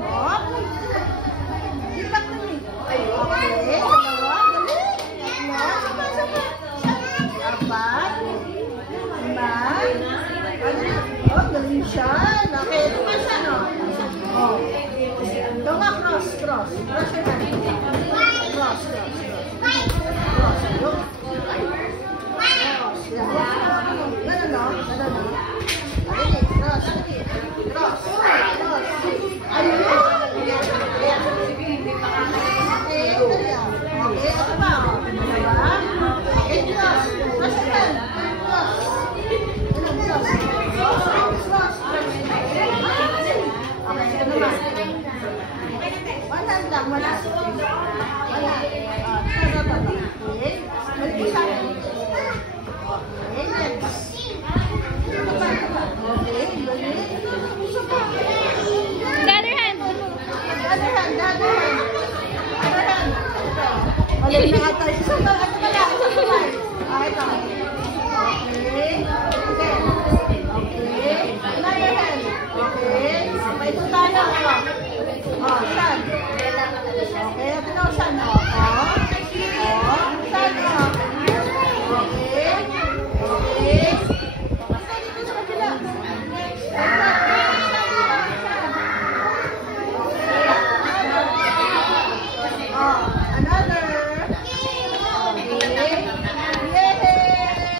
Hop. Ipak na ni. Okay. Dalawa. Galing. Sapa, sapa. Apat. 5. Oh, galing siya. Okay, ito pa siya, no? Oh. Ito nga, cross. Cross your hand. Cross. Cross. Look. Cross. Ganun, no? Ganun, no? Okay, cross. Cross. Ayun. Okay, ito pa. Okay, cross. Cross your hand. Cross. Okay, ito naman. Wala lang, wala. Okay, balik mo sa akin. Okay, check. Okay, balik. The other hand. The other hand. Balik na nga tayo.